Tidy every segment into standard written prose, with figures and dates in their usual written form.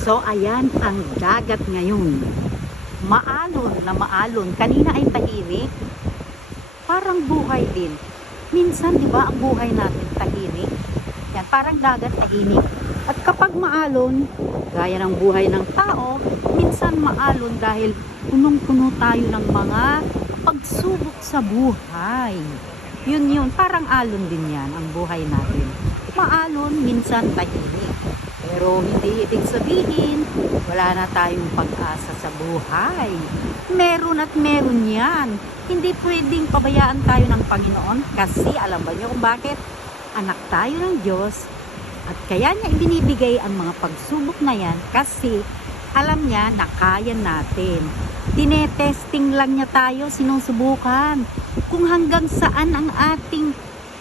So ayan ang dagat ngayon. Maalon na maalon. Kanina ay tahimik. Parang buhay din. Minsan, di ba, ang buhay natin tahimik. Yan, parang dagat tahimik. At kapag maalon, gaya ng buhay ng tao, minsan maalon dahil punong-puno tayo ng mga pagsubok sa buhay. Yun, parang alon din yan ang buhay natin. Maalon, minsan tahimik. Pero hindi ibig sabihin, wala na tayong pag-asa sa buhay. Meron at meron yan. Hindi pwedeng pabayaan tayo ng Panginoon kasi alam ba niyo kung bakit? Anak tayo ng Diyos at kaya niya ibinibigay ang mga pagsubok na yan kasi alam niya na kaya natin. Tinetesting lang niya tayo, sinusubukan kung hanggang saan ang ating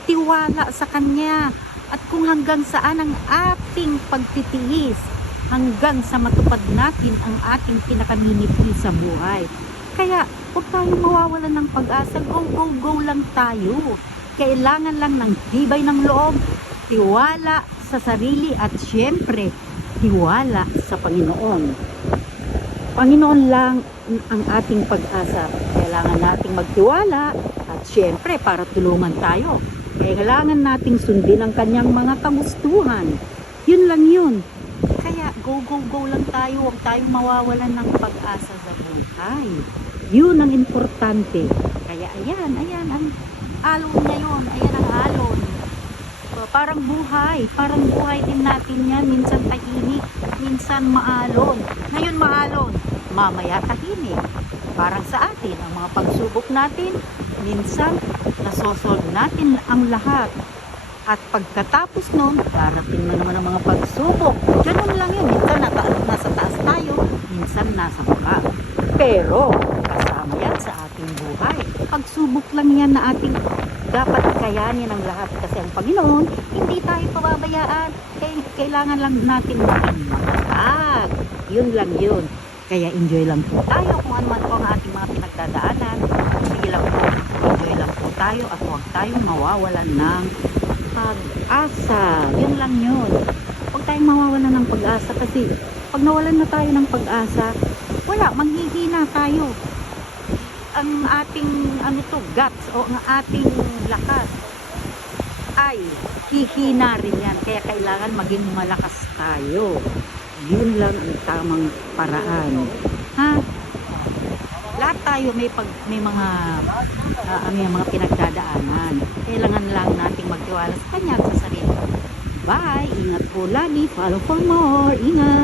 tiwala sa Kanya at kung hanggang saan ang ating pagtitiis hanggang sa matupad natin ang ating pinakaninipin sa buhay. Kaya huwag tayong mawawalan ng pag-asa. Go, go, go lang tayo. Kailangan lang ng tibay ng loob, tiwala sa sarili at syempre, tiwala sa Panginoon. Panginoon lang ang ating pag-asa. Kailangan nating magtiwala at syempre para tulungan tayo. Kailangan nating sundin ang kanyang mga kagustuhan. Yun lang yun. Kaya go, go, go lang tayo. Huwag tayong mawawalan ng pag-asa sa buhay. Yun ang importante. Kaya ayan ang alon ngayon. Ayan ang alon. Parang buhay din natin yan. Minsan tahimik, minsan maalon. Ngayon maalon, mamaya tahimik. Parang sa atin, ang mga pagsubok natin, minsan nasosolve natin ang lahat. At pagkatapos nun, darating na naman ang mga pagsubok. Ganun lang yun. Minsan nasa taas tayo, minsan nasa baba. Pero, kasama yan sa ating buhay. Pagsubok lang yan na ating dapat kayanin ang lahat. Kasi ang Panginoon, hindi tayo pababayaan. Kailangan lang natin maging matatag. Yun lang yun. Kaya enjoy lang po tayo kung ano man po ang ating mga pinagdadaanan. Sige lang po, enjoy lang po tayo at huwag tayong mawawalan ng pag-asa. Yun lang yun. Huwag tayong mawawalan ng pag-asa kasi pag nawalan na tayo ng pag-asa, wala, manghihina tayo. Ang ating guts o ang ating lakas ay hihina rin yan. Kaya kailangan maging malakas tayo. Yun lang ang tamang paraan. Ha? Lahat tayo may mga mga pinagdadaanan. Kailangan lang nating magtiwala sa Kanya at sa sarili. Bye! Ingat po lagi. Follow for more. Ingat!